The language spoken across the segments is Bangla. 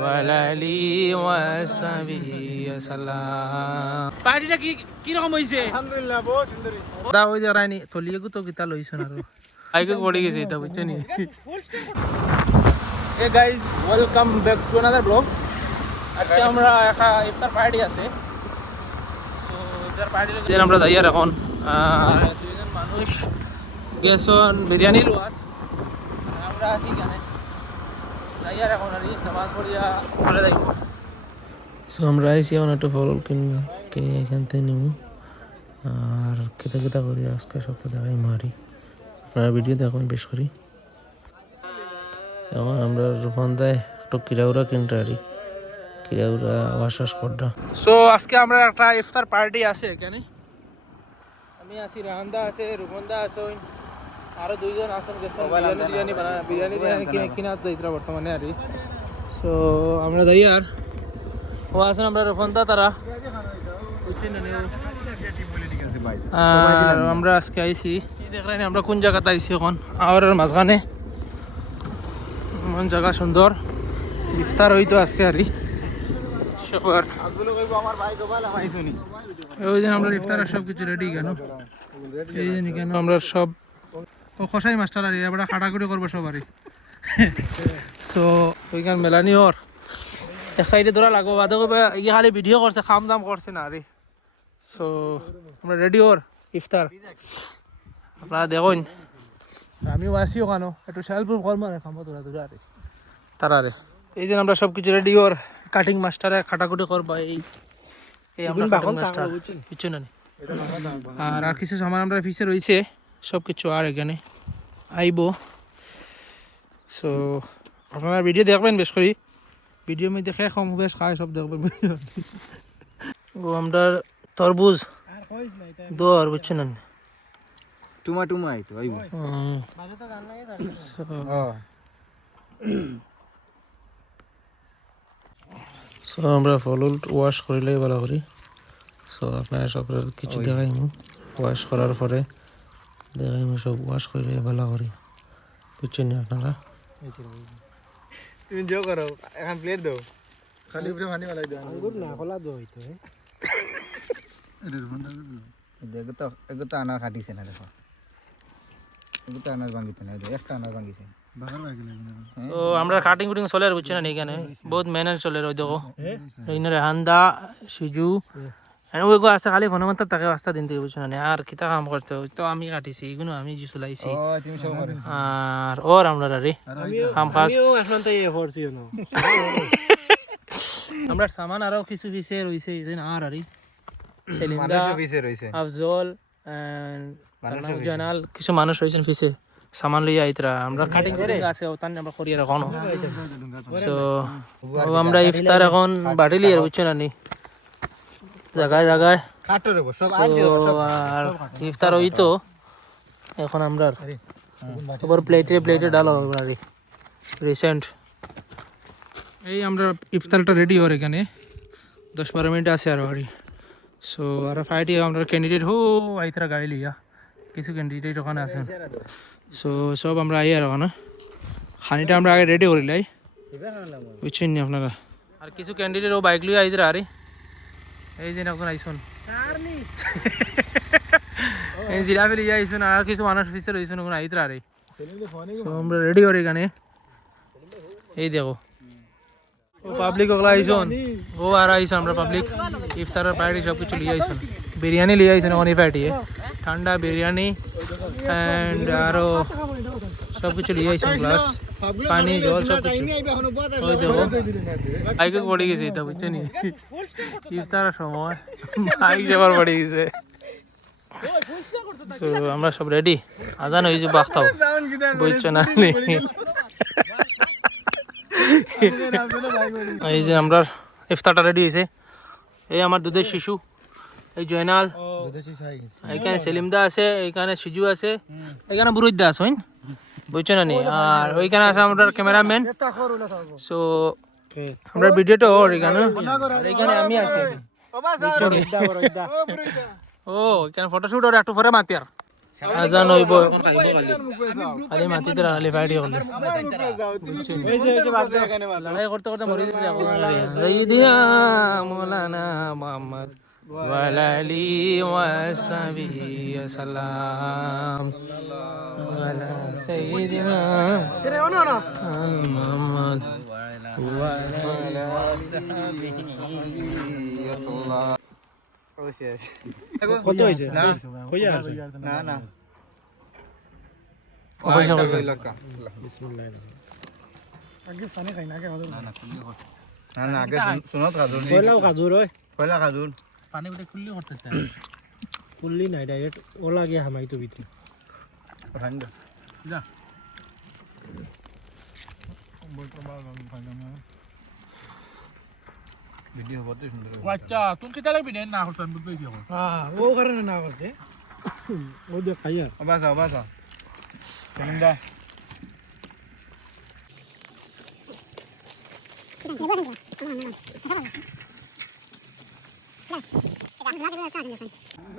ওয়ালালি ওয়াসাবি সালাম। পার্টিটা কি রকম হইছে? আলহামদুলিল্লাহ বহুত সুন্দর। দা ওই যে রাইনি তলিয়ে তো কিতা লইছন আর আইকে পড়ে গেছে এটা বুঝছো নি। Hey guys, welcome back to another blog. আজকে আমরা একটা ইফতার পার্টি আছে, সো ইফতার পার্টি যেন আমরা যাই আর এখন দুইজন মানুষ গেছন বিরিয়ানি লোয়াত, আমরা আছি কেন যাই আর এখন আর নামাজ পড়িয়া চলে যাইব। সো আমরা আইসি এখন একটু ফল কিনে এখান থেকে নিব আর কেতা করি আজকে সপ্তাহ দেখাই মারি, আপনারা ভিডিও দেখুন বেশ করি। এখন আমরা রূপন্দায় একটু কিরাউরা কিনতে পারি, কিরাউরা ওয়াশ করটা। সো আজকে আমরা একটা ইফতার পার্টি আছে এখানে, আমি আছি, রাহান্দা আছে, রূপন্দা আছে, আরো দুইজন আছেন গেছেন বিরিয়ানি কিনা দিতরা বর্তমানে আর। সো আমরা যাই আর ও আছেন আমরা রূপন্দা তারা বুঝছেন না, আর আমরা আজকে আইছি দেখলেন আমরা কোন জায়গাতে আইছি এখন আওয়ারের মাঝখানে, এমন জায়গা সুন্দর ইফতার হইতো আজকে আর সবার ওই দিন আমরা ইফতারের সব কিছু রেডি কেন এই দিন কেন আমরা সব কষাই মাস্টার আর এবার খাটাকুটি করবো সবারই। সো ওইখান মেলানি ওর এক সাইডে ধরা লাগবো বাদে ইয়ে খালি ভিডিও করছে খাম দাম করছে না আরে। সো আমরা রেডি ওর ইফতার আপনারা দেখুন, আমিও আসিও কেন একটু সেলফ করবো না খামো তোরা তোরা আরে তারারে। এই দিন আমরা সব কিছু রেডি ওর কাটিং মাস্টারে খাটাকুটি করবো এই আমরা কাটিং মাস্টার কিছু না আর কিছু সামান আমরা ফিসে রয়েছে সব কিছু আর এখানে আইব। সো আপনারা ভিডিও দেখবেন বেশ করি, ভিডিও মধ্যে খেয়ে কম বেশ খায় সব দেখবেন। ও আমরা তরবুজ দর বুঝছেন না টুমাই তো আইব। সো আমরা ফল ওয়াশ করিলে ভালো করি। সো আপনারা সব কিছু দেখাইমু ওয়াশ করার পরে দেখাইমু সব ওয়াশ করিলে ভালো করি বুঝছেন না আপনারা। তুমি জো করো এখন প্লেট দাও খালি উপরে পানি মালাই দাও আঙ্গুর না খোলা দাও হইতো দেখো তো এগো তো আনার কাটিছে না, দেখো এগো তো আনার ভাঙিতে না, একটা আনার ভাঙিছে বাগার ভাঙিলে। তো আমরা কাটিং কুটিং চলে আর বুঝছেন না এখানে বহুত মেহনত চলে ওই দেখো এইনে রেহান্দা সিজু ওই গো আছে খালি ফোন মাত্র তাকে রাস্তা দিন থেকে বুঝছেন না আর কিতা কাম করতে তো আমি কাটিছি এগুলো আমি যে চলাইছি আর ওর আমরা রে কাম কাজ আমরা সামান আরো কিছু পিছে রইছে আর আরি সেলিন্দা আফজল জানাল কিছু মানুষ রয়েছেন পিছে সামান লইয়া আইতরা আমরা কাটিং কুটিং আছে ওতান আমরা করি আর এখন। সো আমরা ইফতার এখন বাড়ি লিয়ে বুঝছেন না নি জায়গায় জায়গায় আর ইফতার হই তো এখন আমরা এবার প্লেটে ডাল হবে রিসেন্ট। এই আমরা ইফতারটা রেডি হওয়ার এখানে 10-12 মিনিট আছে আর বাড়ি। সো আর ফাইটি আমরা ক্যান্ডিডেট হো আইতরা গাড়ি লিয়া কিছু ক্যান্ডিডেট ওখানে আছেন। সো সব আমরা আই আর ওখানে খানিটা আমরা আগে রেডি করি লাই বুঝছেন নি আপনারা। আর কিছু ক্যান্ডিডেট ও বাইক লিয়ে আইতরা আরে এই যে একজন আইসুন এই জিলাপি লিয়ে আইসুন আর কিছু মানুষ ফিসে রইসুন ওখানে আইতরা আরে। সো আমরা রেডি করি এখানে এই দেখো পাবলিক ওগুলো আইসুন ও আর আইসুন আমরা পাবলিক ইফতারের পার্টি সব কিছু লিয়ে আইসুন বিরিয়ানি লিয়ে আইসুন ওখানে পার্টি ঠান্ডা বিরিয়ানি অ্যান্ড আরো সব কিছু লিয়ে আইসুন গ্লাস পানি জল সব কিছু ওই দেখো বাইকে পড়ে গেছে এটা বুঝছেন ইফতারের সময় বাইক যাবার পড়ে গেছে। তো আমরা সব রেডি আজান হয়েছে বাখতাও বুঝছো না এই যে আমরা ইফতারটা রেডি হয়েছে। এই আমার দুধের শিশু এই জয়নাল, এইখানে সেলিমদা আছে, এইখানে সিজু আছে, এইখানে বুরুইদা আছে বুঝছো না নি আর ওইখানে আছে আমরা ক্যামেরাম্যান। সো আমরা ভিডিওটা ওর এখানে আমি আছি ও এখানে ফটোশুট ওর একটু পরে মাতি আর আজান হইব এখন খাইব খালি মাটিতে রাখালি ফাইটি করলে লড়াই করতে করতে মরে দিতে যাবো সাইয়্যিদিনা মাওলানা মুহাম্মদ ওয়া আলা আলিহি ওয়া সাহবিহি সাল্লাম ওয়া আলা সাইয়্যিদিনা মুহাম্মদ ওয়া আলা সাহবিহি সাল্লাম কত হয়েছে না কইয়া আছে না না পয়সা পয়সা বিসমিল্লাহ আগে পানি খাই না আগে খাজুর না না খুললি কর না না আগে শুনত খাজুর পয়লা খাজুর পানি উঠে খুললি করতে চাই খুললি নাই ডাইরেক্ট ওলা গিয়ে হামাই তো ভিতরে ওঠান দে যা ভিডিও কত সুন্দর আচ্ছা তুমি কেটা লাগবি না করতে আমি বুঝতে এখন হ্যাঁ ও কারণে না করছে ও যে খাইয়া বাস চলিন্দা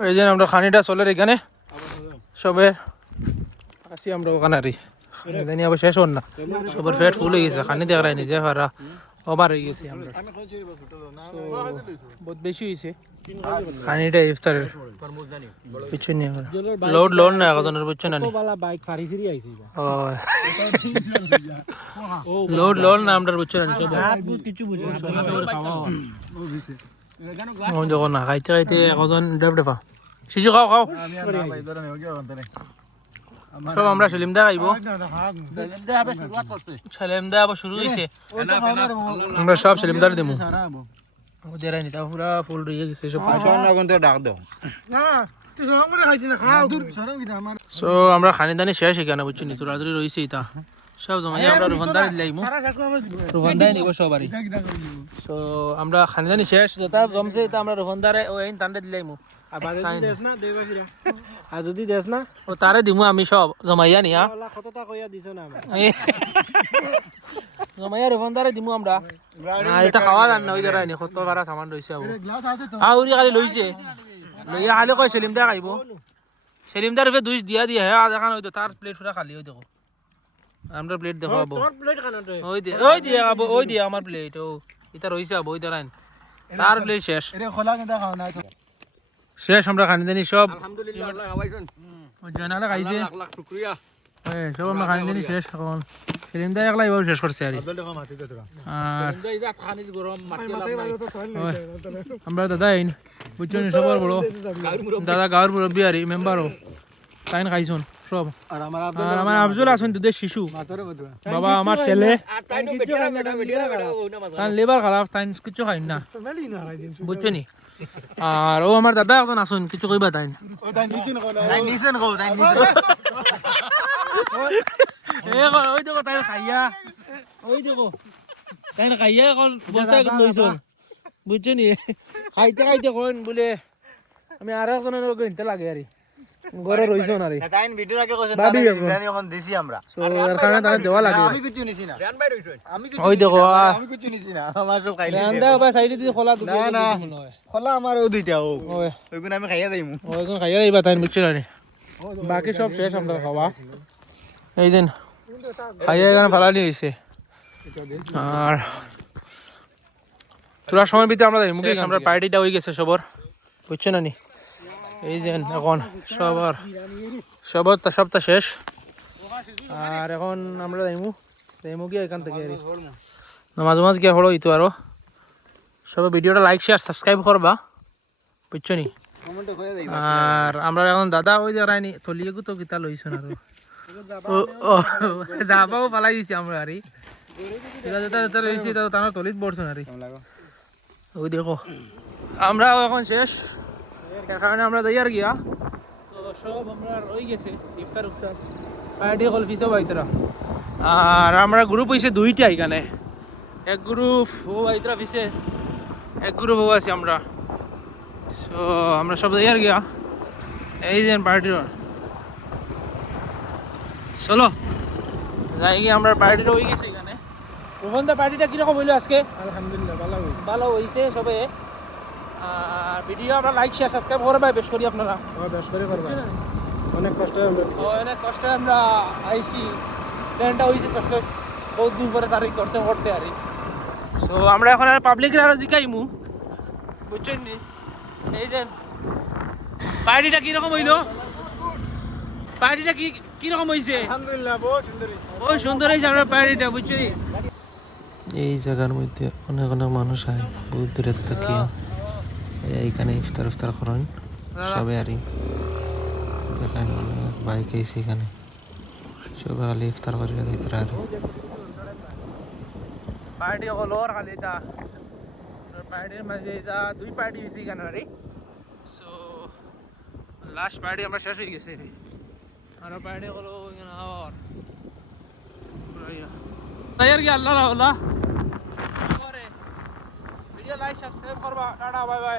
এই যে আমরা খানিটা চলে এখানে সবে আসি আমরা ওখানে আর জানি আবার শেষ হন না সবার পেট ফুল হয়ে গেছে খানি দেখাই নিজে হারা ওভার হয়ে গেছে আমরা বহুত বেশি হয়েছে খানিটা ইফতারের পিছু নিয়ে লোড না একজনের পিছু না বালা বাইক ফারি ফিরি আইছে লোড না আমরার পিছু না সব কিছু বুঝে যখন না খাইতে খাইতে একজন ডেপা সিজু খাও খাও সব আমরা সেলিম দা খাইব সেলিম দা আবার শুরু হয়েছে আমরা সব সেলিম দার দেবো দেরাই নি তা পুরা ফুল রয়ে গেছে সব ডাক দাও সো আমরা খানি দানি শেষ এখানে বুঝছি নি তোরা রয়েছে তা সব জমাই আমরা রুফানদার দিলাইম রুফানদাই নিব সবারই সো আমরা খানি দানি শেষ যেটা জমছে তা আমরা রুফানদারে ওই তান্ডে দিলাইম আর যদি দেশ না ও তারে দিমু আমি সব জমাইয়া নিয়া কতটা কইয়া দিছো না আমার জমাইয়া রুফানদারে দিমু আমরা আর এটা খাওয়া জান না ওই দেরাই নি কত কারা সামান রইছে আবু আউরি খালি লইছে লইয়া খালি কই সেলিম দা খাইব সেলিম দার দুই দিয়া দিয়া হ্যাঁ দেখান হইতো তার প্লেট পুরা খালি হই দেখো আমরা প্লেট দেখো আবু তোর প্লেট খানা রে ওই দিয়ে আবু ওই দিয়ে আমার প্লেট ও এটা রইছে আবু ওই দেরাই তার প্লেট শেষ এরে খোলা কিন্তু খাও না তো শেষ আমরা খানি দানি সব আলহামদুলিল্লাহ আল্লাহ খাওয়াইছেন ওই জনালা খাইছে লাখ লাখ শুকরিয়া সব আমরা খানি দানি শেষ এখন সেলিম দা একলাই শেষ করছে আর আর আমরা দাদা আইন বুঝছেন সবার বড় দাদা গাঁর মুরব্বী আর মেম্বারও তাই খাইছুন সব আর আমার আর আমার আফজল আছেন দুধের শিশু বাবা আমার ছেলে আর তাই নো বেটিয়া তার লেবার খারাপ তাই কিছু খাই না বুঝছো নি আর ও আমার দাদা এখন আসুন কিছু কইবা তাই ওই দেখো তাই খাইয়া ওই দেখো তাই খাইয়া এখন বস্তা লইছুন বুঝছো নি খাইতে খাইতে কইন বলে আমি আর একজনের কিনতে লাগে আর ঘরে রইছো না রে তাইন ভিডিওর আগে কইছেন ভাবি জানি এখন দিছি আমরা সো এর কারণে তাকে দেওয়া লাগে আমি কিছু নিছি না জান ভাই রইছেন আমি ওই দেখো আমি কিছু নিছি না আমার সব খাইলি রান্দা ভাই সাইডে দিয়ে খোলা দুটো না না খোলা আমার ও দুইটা ও ওই ওইগুলো আমি খাইয়া যাইমু ওইগুলো খাইয়া দিবা তাই বুঝছো না রে বাকি সব শেষ আমরা খাওয়া এই দিন খাইয়া এখানে ফালানি হয়েছে আর তোরা সময় ভিতরে আমরা মুখে আমরা পার্টিটা হয়ে গেছে সবার বুঝছো না নি এই যে এখন সবটা শেষ আর এখন আমরা যাইমু গিয়ে এখান থেকে নামাজ গিয়ে হলো ইতো আরো সবাই ভিডিওটা লাইক শেয়ার সাবস্ক্রাইব করবা বুঝছো নি আর আমরা এখন দাদা ওই যারাইনি তলিয়ে তো কিতা লইছ না যাবাও পালাই দিছি আমরা আর যেটা লইছি তার তলিত পড়ছো না ওই দেখো আমরা এখন শেষ এর কারণে আমরা যাই আর গিয়া তো সব আমরা রয়ে গেছে ইফতার পার্টি কল ফিসও বাইতরা আর আমরা গ্রুপ হয়েছে দুইটা এখানে এক গ্রুপ ও বাইতরা ফিসে এক গ্রুপ ও আছে আমরা সো আমরা সব যাই আর গিয়া এই যে পার্টির চলো যাই গিয়ে আমরা পার্টিটা হয়ে গেছে এখানে রোহনদা পার্টিটা কিরকম হইলো আজকে আলহামদুলিল্লাহ ভালো হয়েছে সবে আর ভিডিও আমরা লাইক শেয়ার সাবস্ক্রাইব করবে বেশ করি আপনারা বেশ করে করবা অনেক কষ্টে আমরা আইছি প্ল্যানটা হয়েছে সাকসেস বহুত দিন পরে তারিখ করতে আর সো আমরা এখন আর পাবলিকের আরো দিকাইমু বুঝছেন নি এই যে পার্টিটা কিরকম হইলো পার্টিটা কিরকম হয়েছে আলহামদুলিল্লাহ বহুত সুন্দর ওই সুন্দর হয়েছে আমরা পার্টিটা বুঝছি এই জায়গার মধ্যে অনেক অনেক মানুষ আয় বহুত দূরের থেকে এইখানে ইফতার করেন সবে আরই দেখেন অনেক বাইক আইসি এখানে সবাই খালি ইফতার করে দিতে আর পার্টি হলো আর খালি এটা পার্টির মাঝে এটা দুই পার্টি হয়েছে এখানে আরে সো লাস্ট পার্টি আমরা শেষ হয়ে গেছে আর পার্টি হলো এখানে আর তৈয়ার কি আল্লাহ রাহুল্লাহ ভিডিও লাইক সাবস্ক্রাইব করবা টাটা বাই বাই